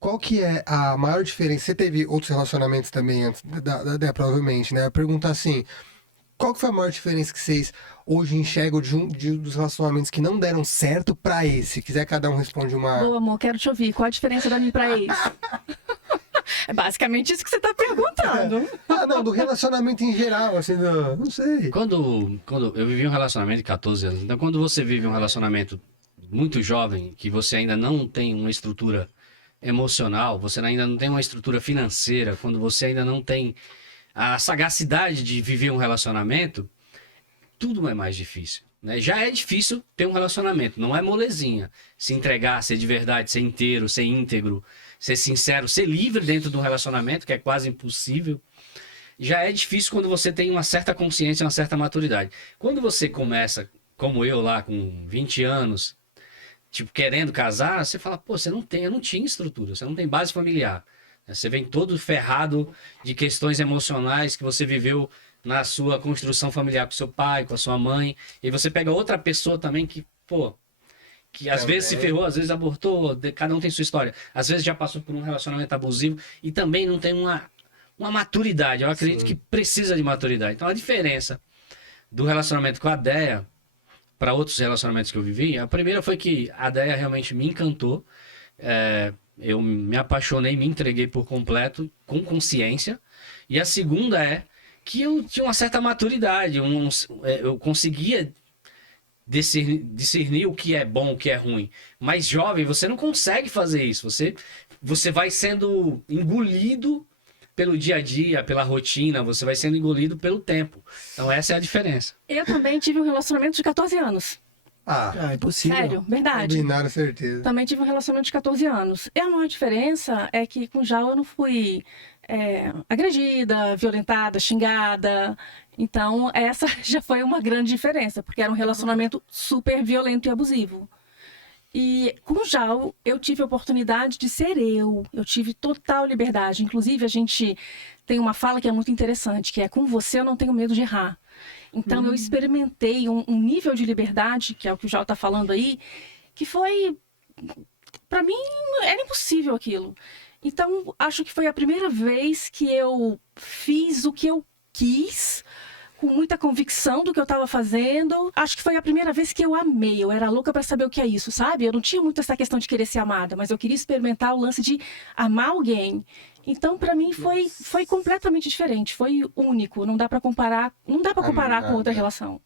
qual que é a maior diferença? Você teve outros relacionamentos também antes da Dé, provavelmente, né? Eu pergunto assim, qual que foi a maior diferença que vocês hoje enxergam dos relacionamentos que não deram certo pra esse? Quiser cada um responde uma... Boa, amor, quero te ouvir. Qual a diferença da mim pra ex? É basicamente isso que você tá perguntando. Ah, não, do relacionamento em geral, assim, não sei. Quando eu vivi um relacionamento de 14 anos, então quando você vive um relacionamento muito jovem, que você ainda não tem uma estrutura emocional, você ainda não tem uma estrutura financeira, quando você ainda não tem a sagacidade de viver um relacionamento, tudo é mais difícil, né? Já é difícil ter um relacionamento, não é molezinha. Se entregar, ser de verdade, ser inteiro, ser íntegro, ser sincero, ser livre dentro do relacionamento, que é quase impossível. Já é difícil quando você tem uma certa consciência, uma certa maturidade. Quando você começa, como eu lá, com 20 anos, tipo, querendo casar, você fala, pô, eu não tinha estrutura, você não tem base familiar. Você vem todo ferrado de questões emocionais que você viveu na sua construção familiar com seu pai, com a sua mãe, e você pega outra pessoa também que, pô, que às vezes se ferrou, às vezes abortou, cada um tem sua história. Às vezes já passou por um relacionamento abusivo e também não tem uma maturidade. Eu acredito que precisa de maturidade. Então a diferença do relacionamento com a Déia para outros relacionamentos que eu vivi, a primeira foi que a Déia realmente me encantou. Eu me apaixonei, me entreguei por completo, com consciência. E a segunda é que eu tinha uma certa maturidade, eu conseguia discernir o que é bom, o que é ruim. Mas jovem, você não consegue fazer isso. Você vai sendo engolido pelo dia a dia, pela rotina, você vai sendo engolido pelo tempo. Então essa é a diferença. Eu também tive um relacionamento de 14 anos. Ah, Impossível. Sério, verdade. combinaram, certeza. Também tive um relacionamento de 14 anos. E a maior diferença é que com o Jal eu não fui agredida, violentada, xingada. Então, essa já foi uma grande diferença, porque era um relacionamento super violento e abusivo. E com o Jal, eu tive a oportunidade de ser eu tive total liberdade. Inclusive, a gente tem uma fala que é muito interessante, que é: com você eu não tenho medo de errar. Então, eu experimentei um nível de liberdade, que é o que o Jal está falando aí, que foi, para mim, era impossível aquilo. Então, acho que foi a primeira vez que eu fiz o que eu quis, com muita convicção do que eu estava fazendo. Acho que foi a primeira vez que eu amei. Eu era louca para saber o que é isso, sabe? Eu não tinha muito essa questão de querer ser amada, mas eu queria experimentar o lance de amar alguém. Então, para mim, foi completamente diferente. Foi único. Não dá para comparar com outra relação.